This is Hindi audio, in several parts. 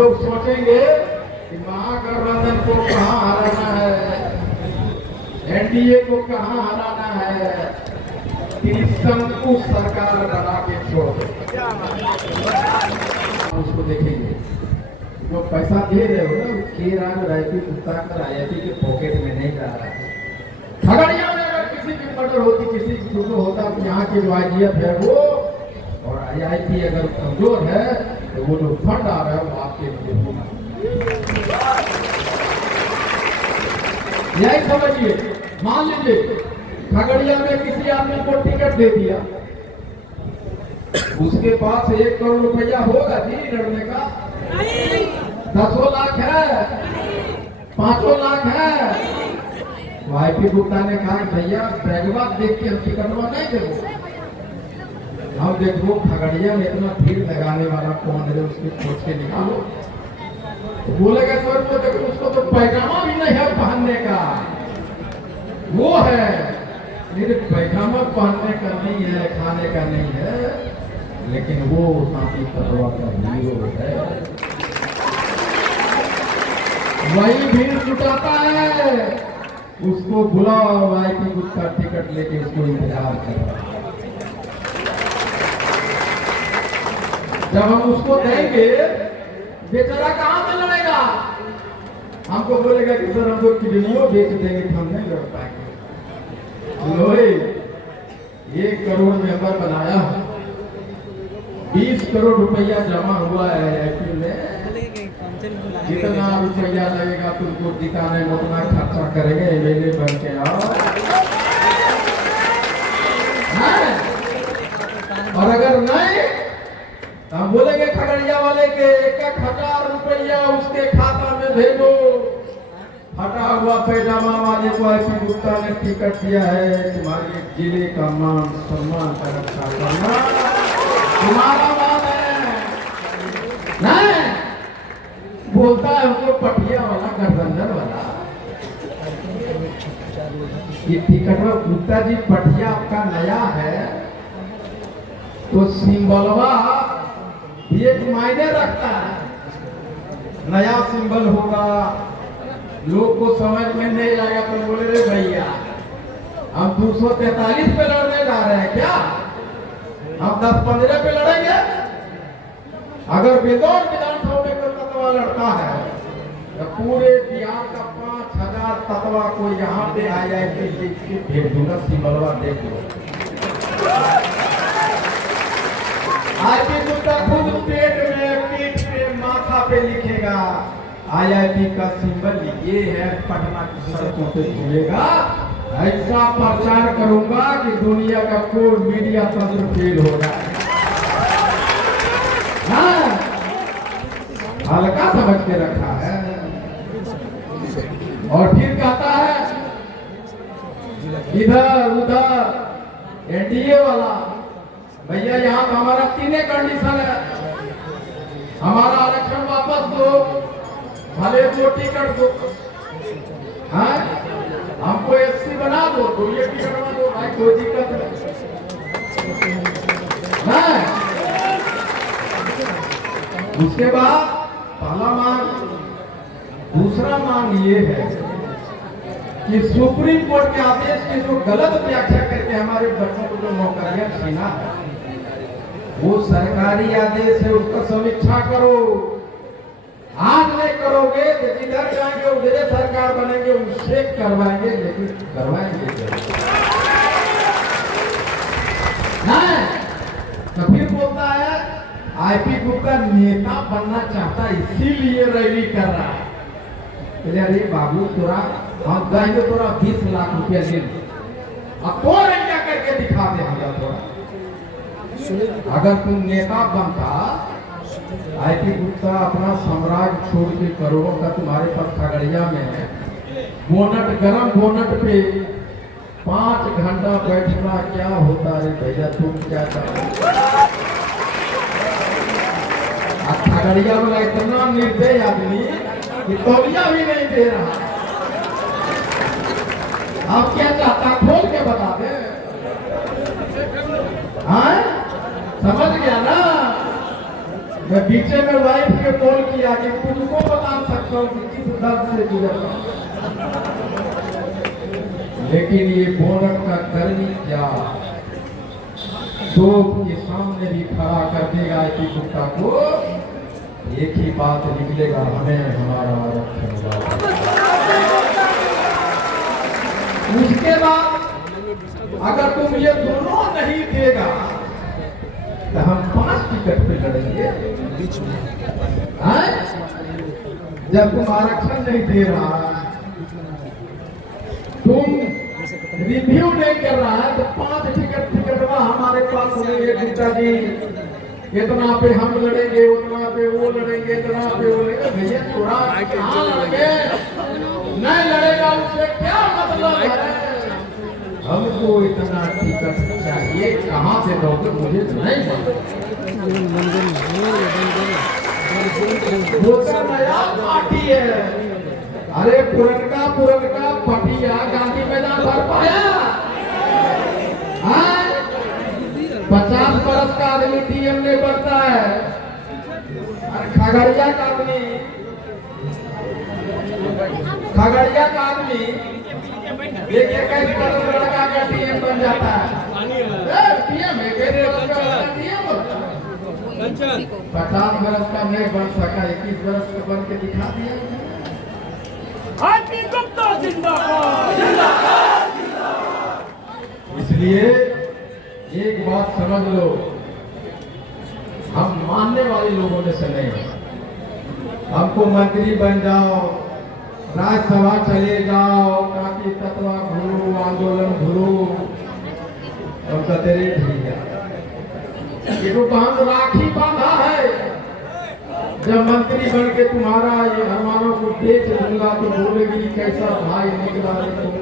लोग सोचेंगे कि महागठबंधन को कहाँ हराना है, एनडीए को कहाँ हराना है, त्रिशंकु सरकार बना के छोड़ दो। उसको देखेंगे जो पैसा दे रहे हो ना, केराग रायपी गुप्ता का आईआईटी के पॉकेट में नहीं जा रहा है। खगड़िया में अगर किसी की मर्डर होती, किसी की कुछ होता, तो यहाँ के जो आईजीएफ है वो और आईआईटी अगर कमजोर है तो वो जो फंड आ रहा है वो आपके लिए होगा। यही समझिए। मान लीजिए खगड़िया में किसी आदमी को टिकट दे दिया, उसके पास 1 करोड़ रुपया होगा जी लड़ने का? 10 लाख है, 5 लाख है। वाईपी गुप्ता ने कहा भैया बैगवा देख के हम टिकटवा नहीं देंगे, हम देखो खगड़िया में इतना भीड़ लगाने वाला कौन है, उसकी खोज के निकालो। तो बोलेगा सर तो देखो उसको तो पैजामा भी नहीं है पहनने का, वो है मेरे पैजामा पहनने का नहीं है, खाने का नहीं है, लेकिन वो शांति तत्वा का हीरो है। वही भीड़ जुटाता है, उसको बुलाओ, वाईपी गुप्ता टिकट लेके उसको इंतजार कर रहा है। जब हम उसको देंगे बेचारा कहां से लड़ेगा? हमको बोलेगा कि सर हमको किडनियों बेच देंगे तो हम नहीं लड़ पाएंगे। 1 करोड़ मेंबर बनाया, 20 करोड़ रुपया जमा हुआ है आईआईटी में। जितना रुपया लगेगा तुमको दिखाने में उतना खर्चा करेंगे, एमएलए बन के आओ। और अगर नहीं हम बोलेंगे खगड़िया वाले के 1,000 रुपया उसके खाता में भेजो। हटा हुआ पैजामा वाले को वाईपी गुप्ता ने टिकट दिया है, तुम्हारे जिले का मान सम्मान का रक्षा करना तुम्हारा मान है। नहीं बोलता है हमको पटिया वाला, गठबंधन वाला। ये टिकट गुप्ता जी पटिया आपका नया है तो सिंबलवा एक मायने रखता है। नया सिंबल होगा, लोग को समझ में नहीं आएगा तो बोले रे भैया हम 243 पे लड़ने जा रहे हैं क्या? हम 10-15 पे लड़ेंगे? अगर बेदौर विधानसभा में कोई तत्वा लड़ता है तो पूरे बिहार का 5,000 तत्वा को यहाँ पे आ जाए भेज दूंगा, सिंबलवा देख लो। आईआईटी गुप्ता खुद पेट में, पीठ पे, माथा पे लिखेगा आईआईटी का सिंबल ये है, पटना की सड़कों पे घूमेगा। ऐसा प्रचार करूंगा कि दुनिया का कोई मीडिया तंत्र फेल हो जाए। हाँ, हल्का समझ के रखा है। और फिर कहता है इधर उधर एनडीए वाला, भैया यहाँ तो हमारा 3 कंडीशन है। हमारा आरक्षण वापस दो, भले 2 टिकट दो, हाँ हमको एससी बना दो, तो ये टिकट बना दो भाई, कोई दिक्कत नहीं। उसके बाद पहला मांग, दूसरा मांग ये है कि सुप्रीम कोर्ट के आदेश की जो गलत व्याख्या करके हमारे बच्चों को जो नौकरियां छीना है, वो सरकारी आदेश है, उसका समीक्षा करो। आज नहीं करोगे तो जिधर जाएंगे उधर सरकार बनेंगे, उससे करवाएंगे, लेकिन करवाएंगे नहीं। तो फिर बोलता है आईपी गुप्ता नेता बनना चाहता है इसीलिए रैली कर रहा है। अरे बाबू तोरा हम देंगे तोरा 20 लाख रुपया दे, अब तो क्या करके दिखा दे हमरा तोरा। अगर तुम नेता बनता, आईपी गुप्ता अपना साम्राज्य छोड़ के करोड़ों का तुम्हारे पास खगड़िया में है, बोनट गरम बोनट पे 5 घंटा बैठना क्या होता है भैया? तुम क्या चाहते? खगड़िया वाला इतना निर्दयी आदमी कि तौलिया भी नहीं दे रहा। आप क्या चाहता, खोल के बता दे। हाँ समझ गया ना? मैं बीचे में वाइफ के कॉल किया कि तुझको बता सकता हूँ कि किस दर्द से गुजर रहा हूं। लेकिन ये बोनट का कर्मी क्या तो के सामने भी खड़ा कर देगा कि गुप्ता को एक ही बात निकलेगा, हमें हमारा आरक्षण मिला। उसके बाद अगर तुम ये दोनों नहीं देगा तो हम 5 टिकट पे लड़ेंगे बीच में। जब तुम आरक्षण नहीं दे रहा, तुम रिव्यू नहीं कर रहा है तो 5 टिकट हमारे पास होंगे। गुप्ता जी इतना पे हम लड़ेंगे, उतना पे वो लड़ेंगे, इतना पे वो लड़ेंगे। भैया थोड़ा कहाँ लड़ेंगे, नहीं लड़ेगा उससे क्या मतलब है। हमको इतना टिकट चाहिए, कहाँ से दोगे मुझे नहीं मालूम। वो तो नया पार्टी है। अरे पुरनका पटिया गांधी मैदान भर पाया। 50 बरस का आदमी डीएम नहीं बढ़ता है। और खगड़िया का आदमी एक 21 बरस लड़का का डीएम बन जाता है। डीएम 21 बरस का डीएम 50 बरस का नहीं बन सका, 21 बरस का बन के दिखा दिया। आईपी गुप्ता जिंदाबाद जिंदाबाद जिंदाबाद। इसलिए एक बात समझ लो, हम मानने वाले लोगों में से नहीं। हमको मंत्री बन जाओ, राज्यसभा चले जाओ, काफी तत्वा घूरो, आंदोलन घूरो, और तेरे ठीक है। ये तो हम राखी बांधा है। जब मंत्री बन के तुम्हारा ये मेहमानों को बेच दूंगा तो बोलेगी कैसा भाई निकला तुम।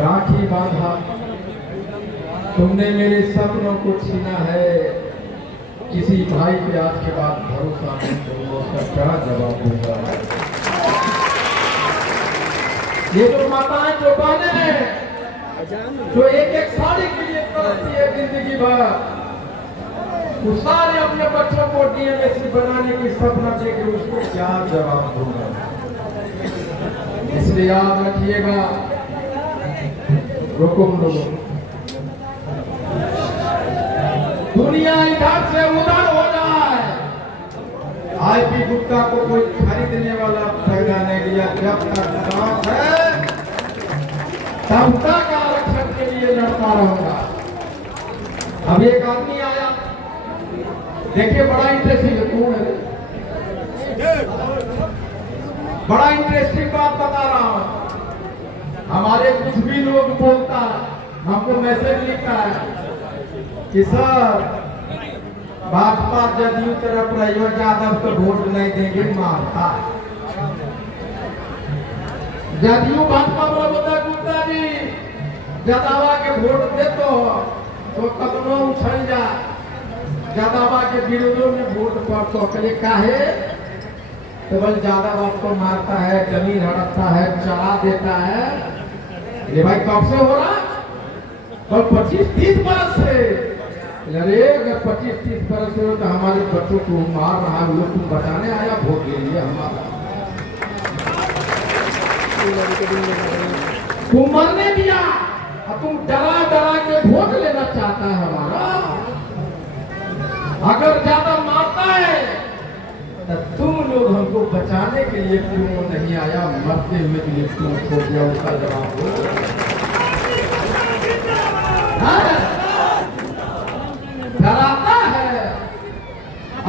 राखी बांधा, तुमने मेरे सपनों को छीना है। किसी भाई पे आज के बाद भरोसा नहीं करूंगा, उसका क्या जवाब दूंगा। ये तो माताएं जो बहने हैं जो एक साड़ी के लिए तरसती है जिंदगी भर, वो सारे अपने बच्चों को डीएमएससी बनाने की सपना देखे, उसको क्या जवाब दूंगा। इसलिए याद रखिएगा, हुकुम लोगों, दुनिया इधर से उधर हो जाए, आईपी गुप्ता को कोई खरीदने वाला फायदा नहीं लिया। जब तक सांस है तब तक आरक्षण के लिए लड़ता रहूंगा। अब एक आदमी आया, देखिए बड़ा इंटरेस्टिंग है, कौन है, बड़ा इंटरेस्टिंग बात बता रहा हूं। हमारे कुछ भी लोग बोलता है, हमको मैसेज लिखता है कि सर भाजपा जदयू तरफ रहियो, यादव को वोट नहीं देंगे, मारता जदयू भाजपा बता गुप्ता जी जदावा के वोट दे तो कदमों उछल जा, जदावा के विरोधों में वोट पड़तो कले काहे, केवल यादव आपको मारता है, जमीन हड़पता है, चला देता है। ये भाई कब से हो रहा, और 25-30 बरस से। अरे अगर 25-30 बरस से हो तो हमारे बच्चों को मार रहा है, लोग तुम बचाने आया, वोट ले लिया हमारा। तुम मरने दिया और तुम डरा के वोट लेना चाहता है हमारा। अगर ज्यादा मारता है तो तुम लोग हमको बचाने के लिए क्यों नहीं आया, मरते हुए के लिए क्यों खो दिया, उसका जवाब दो। डराता है,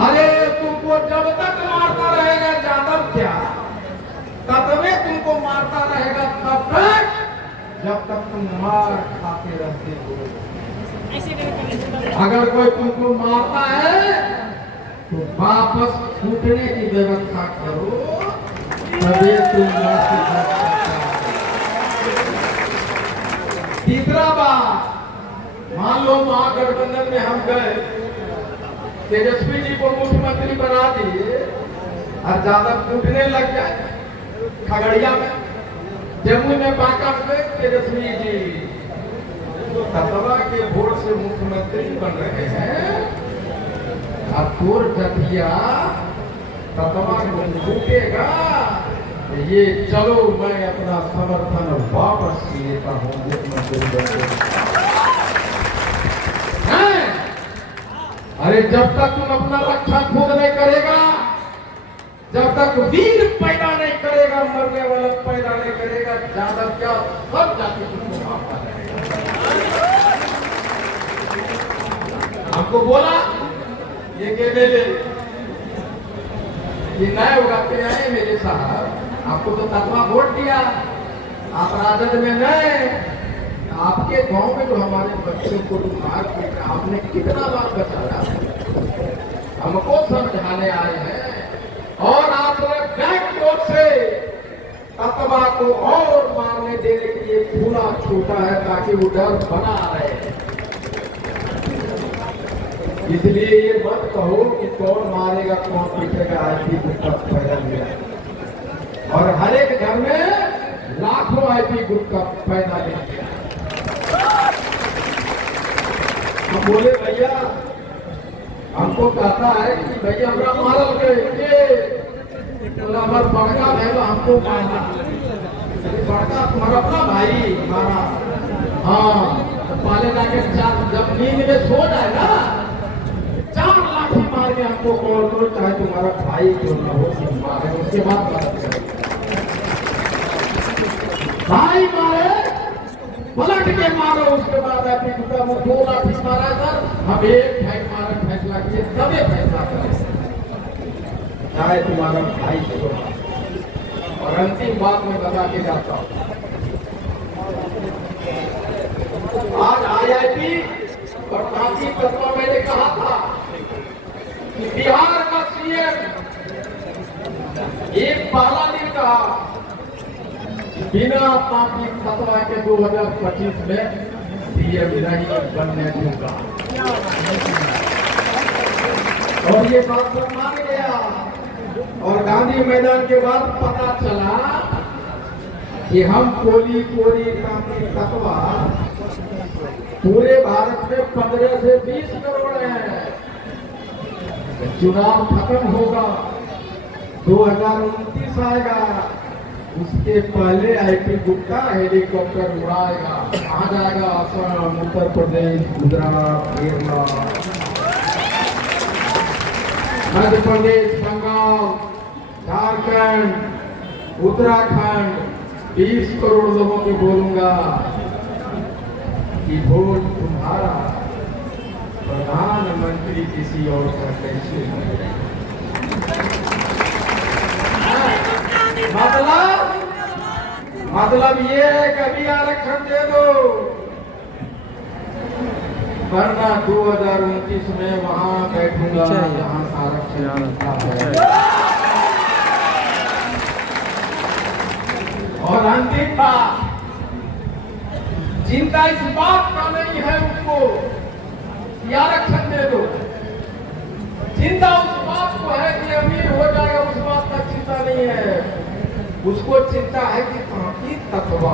अरे तुमको जब तक मारता रहेगा यादव क्या, तब में तुमको मारता रहेगा तब तक जब तक तुम मार खाते रहते हो। अगर कोई तुमको मारता है तो वापस छूटने की व्यवस्था करो, तभी तुम तीसरा बात, मान लो महागठबंधन में हम गए, तेजस्वी जी को मुख्यमंत्री बना दिए और ज्यादा टूटने लग जाए। खगड़िया में, जमुई में, बांका में तेजस्वी जी सत्ता के वोट से मुख्यमंत्री बन रहे हैं। अतुर जतिया ततवा को झूकेगा। ये चलो मैं अपना समर्थन वापस लेता हूं। अरे जब तक तुम अपना रक्षा खुद नहीं करेगा, जब तक वीर पैदा नहीं करेगा, मरने वाला पैदा नहीं करेगा, ज्यादा क्या सब जाके तुमको मारता रहेगा। हमको बोला ये गेले ये नए उगाते आए मेरे साहब, आपको तो तत्वा वोट दिया, आप राजद में नए, आपके गांव में जो हमारे बच्चों को मार पीटा आपने कितना बार बचाया, हमको समझाने आए हैं। और आपने बैकडोर से तत्वा को और मारने देने के लिए खुला छूटा है ताकि वो डर बना रहे। इसलिए ये मत कहो कि कौन मारेगा कौन पीटेगा, आईपी गुट पैदा हुआ और हर एक घर में लाखों आईपी गुट का पैदा ले गया। हम बोले भैया, हमको कहता है कि भैया हमरा मारल गए हमारा बड़का है हमको मारा, बड़का तुम्हारा अपना भाई मारा। हाँ पाले जाके जब नींद में सो जाए ना 4 लाठी मार के हमको कॉल करो, चाहे तुम्हारा भाई क्यों ना हो मारे, उसके बाद भाई मारे पलट के मारो, उसके बाद आईपी गुट में 2 लाठी मारा सर, हम एक फैसला किए तभी फैसला करें, चाहे तुम्हारा भाई क्यों। और अंतिम बात मैं बता के जाता हूँ, आज आईआईटी और काफी तत्वा मैंने कहा था कि बिहार का सीएम एक पहला दिन कहा बिना काफी तत्वा के 2025 में सीएम नहीं बनने दूंगा, और ये बात सब मान गया। और गांधी मैदान के बाद पता चला कि हम कोली काफी तत्वा पूरे भारत में 15 से 20 करोड़ हैं। चुनाव खत्म होगा, 2029 आएगा, उसके पहले आईपी गुट का हेलीकॉप्टर उड़ाएगा, कहाँ जाएगा? असम, उत्तर प्रदेश, गुजरात, केरला, मध्य प्रदेश, बंगाल, झारखंड, उत्तराखंड, 20 करोड़ लोगों को बोलूंगा कि वोट तुम्हारा, प्रधानमंत्री किसी और का कैसे? मतलब ये है कि अभी आरक्षण दे दो, वरना 2029 में वहां बैठूंगा जहां आरक्षण मिलता है। और अंतिम बात, चिंता इस बात का नहीं है उसको आरक्षण दे दो, चिंता उस बात को है कि अमीर हो जाएगा, उस बात का चिंता नहीं है। उसको चिंता है कि काफी तत्वा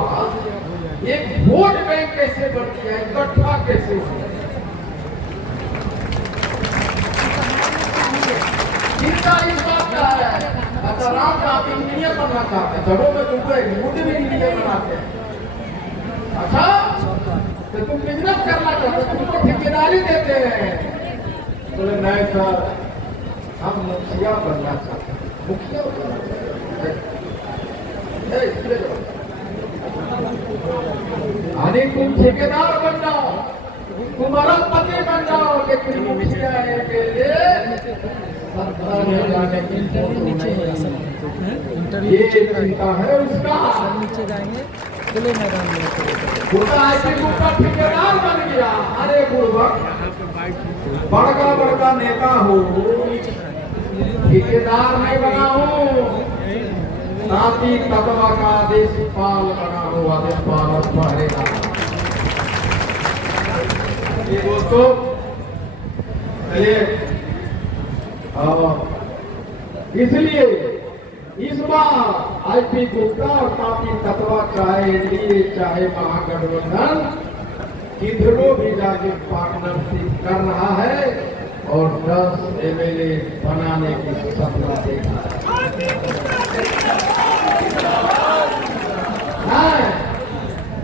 एक वोट बैंक कैसे बनती है, इकट्ठा कैसे हो। चिंता इस बात का है। राम का आप इंजीनियर बनना चाहते हैं, घरों में तुमको एक मूड भी इंजीनियर बनाते हैं। अच्छा तो तुम बिजनेस करना चाहते हो, तुमको ठेकेदारी देते हैं। बोले नहीं सर, हम मुखिया बनना चाहते हैं। मुखिया अरे तुम ठेकेदार बन जाओ, तुम्हारा पति बन जाओ, लेकिन मुखिया के लिए सत्ता में जाने की ये चिंता है उसका। नीचे जाएंगे खुले मैदान में, ठेकेदार बन गया। अरे बुर्बक, बड़का नेता हो, ठेकेदार नहीं बना हो, नाती तत्वा का आदेश पाल बना हो, आदेश पाल पहरेगा। ये दोस्तों इसलिए इस बार आईपी गुप्ता और काफी तत्वा चाहे एनडीए चाहे महागठबंधन किधरों भी जाके पार्टनरशिप कर रहा है और 10 एमएलए बनाने की सपना देखा।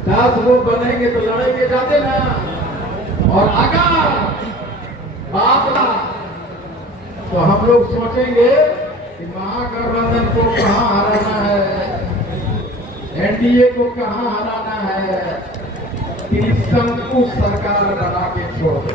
10 वो बनेंगे तो लड़ेंगे जाते ना। और अगर बात ना तो हम लोग सोचेंगे कि महागठबंधन को कहां हराना है, एनडीए को कहां हराना है, त्रिशंकु सरकार बना के छोड़ दो।